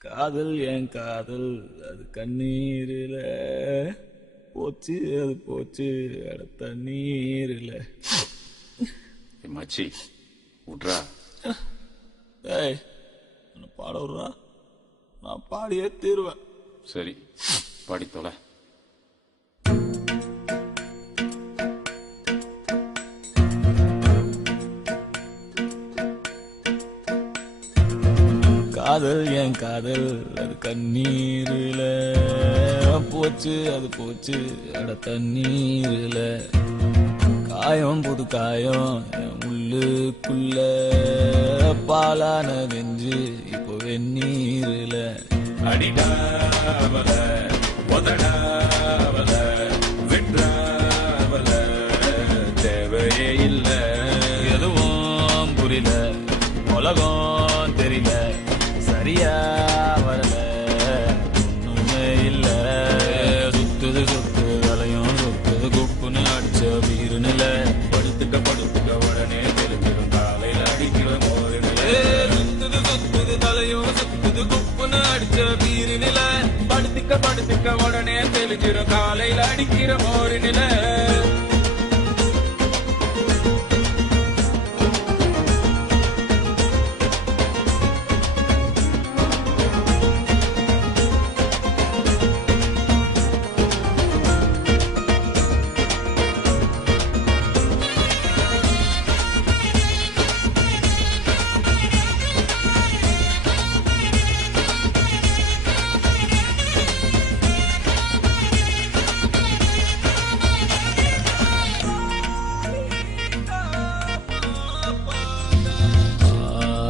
காதல் என் காதல் அது கண்ணீரில போச்சு, அது போச்சு அட தண்ணீரில. மச்சி விட்றா. ஏய் பாட விட்றா, நான் பாடியே தீருவேன். சரி பாடித்தோல. காதல் என் காதல் அது கண்ணீரில போச்சு, அது போச்சு அட தண்ணீரில. காயம் புது காயம் என் உள்ளுக்குள்ள பாலான நெஞ்சு இப்போ வெந்நீரில. அடிடாவல உதடாவல விட்றாவல தேவையே இல்ல. எதுவும் புரியல, உலகம் தெரியல, சரியா வரல ஒண்ணுமே இல்ல. சுத்துது சுத்துது தலையும் சுத்துது குப்புன்னு அடிச்ச வீருநில. படுத்துக்க உடனே தெரிஞ்சிடும் காலையில் அடிக்கிற மோது நில. சுத்துது சுத்துது தலையும் சுத்துது குப்புன்னு அடிச்ச வீருநில. படுத்துக்க உடனே தெரிஞ்சிடும் காலையில் அடிக்கிற மோது நில.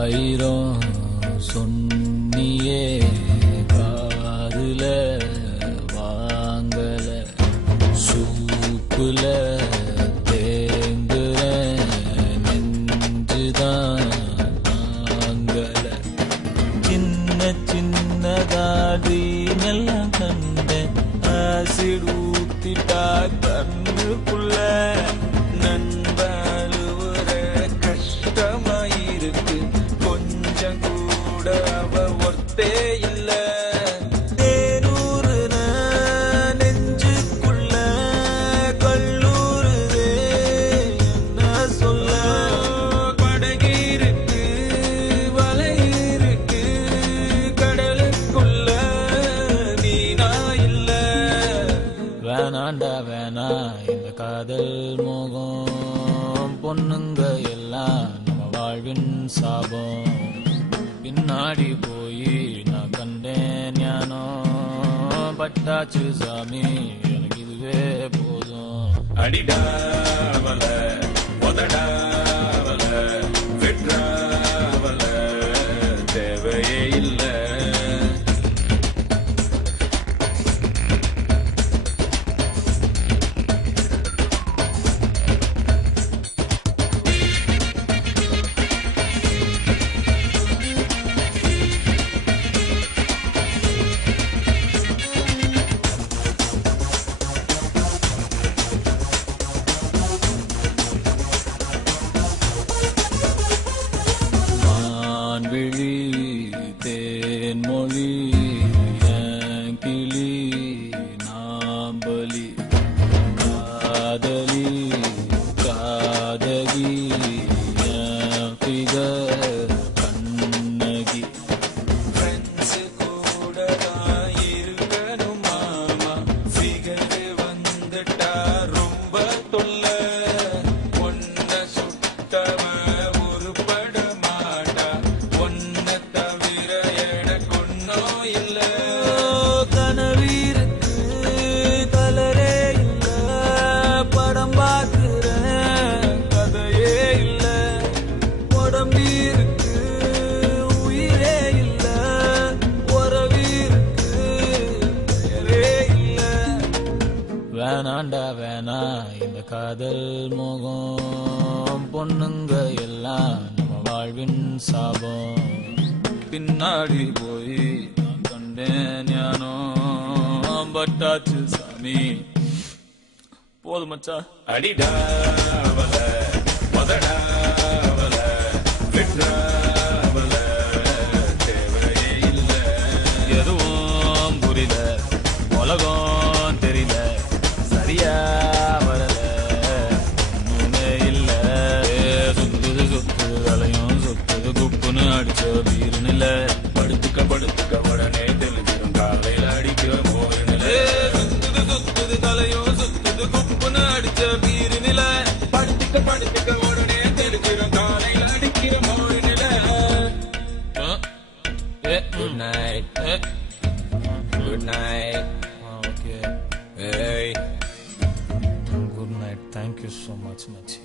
ஆயிரம் சொன்னியே காதுல வாங்கல, சூப்புல தேங்குற நெஞ்சுதான் தாங்கல. சின்ன சின்னதாடி எல்லாம் கண்டேன், ஆசிட் ஊத்திட்டா கண்ணுக்குள்ள. நண்பழுவுற கஷ்டமாயிருக்கு, கொஞ்சம் கூட அவ ஒர்த்தே இல்ல. தேனூறுன நெஞ்சுக்குள்ள கல்லூருதே என்ன சொல்ல. படகிருக்கு வலையிருக்கு கடலுக்குள்ள நீனா இல்ல. வேணாண்டா வேணா இந்த காதல் மோகம், பொண்ணுங்க எல்லாம் நம்ம வாழ்வின் சாபம். பின்னாடி போய் நான் கண்டேன் ஞானம், பட்டாச்சு சாமி எனக்கு இதுவே போதும். அடிடாவல உதடாவல விட்றாவல தேவையே இல்ல. மான்விழி தேன்மொழி என் கிளி நாம்பலி, காதலி காதகி என் ஃபிகர் கண்ணகி. ஃப்ரெண்ட்ஸ் கூட தான் இருக்கணும் மாமா, ஃபிகர் வந்துட்டா ரொம்ப தொல்ல. ஒன்ன சுட்டவ உருப்பட மாட்டா, ஒன்ன தவிர எனக்கு ஒன்னும் இல்ல. கனவீருக்கு கலரே இல்ல, படம் பார்க்கிறேன் கதையே இல்ல. உடம்பீருக்கு உயிரே இல்ல, உறவீருக்கு பெயரே இல்ல. வேணாண்டா வேணா இந்த காதல் மோகம், பொண்ணுங்க எல்லாம் நம்ம வாழ்வின் சாபம். பின்னாடி போய் நான் கண்டேன் ஞானம், பட்டாச்சு சாமி போதும் மச்சா. அடிடாவல உதடாவல விட்றாவல தேவையே இல்ல. முடியல உலகம் தெரியல சரியா வரல ஒண்ணுமே இல்ல சுத்துது சுத்துது தலையும் சுத்துது குப்புன்னு அடிச்ச வீருன்னு இல்ல படுத்துக்க உடனே தெளிஞ்சிரும் காலையில அடிக்கிற மோருன்னு சுத்துது சுத்துது தலையும் சுத்துது குப்புன்னு அடிச்ச வீருன்னு இல்ல படுத்துக்க உடனே தெளிஞ்சிரும் காலையில அடிக்கிற மோருன்னு Good night. Good night. Okay. Hey. Good night. Thank you so much, Machi.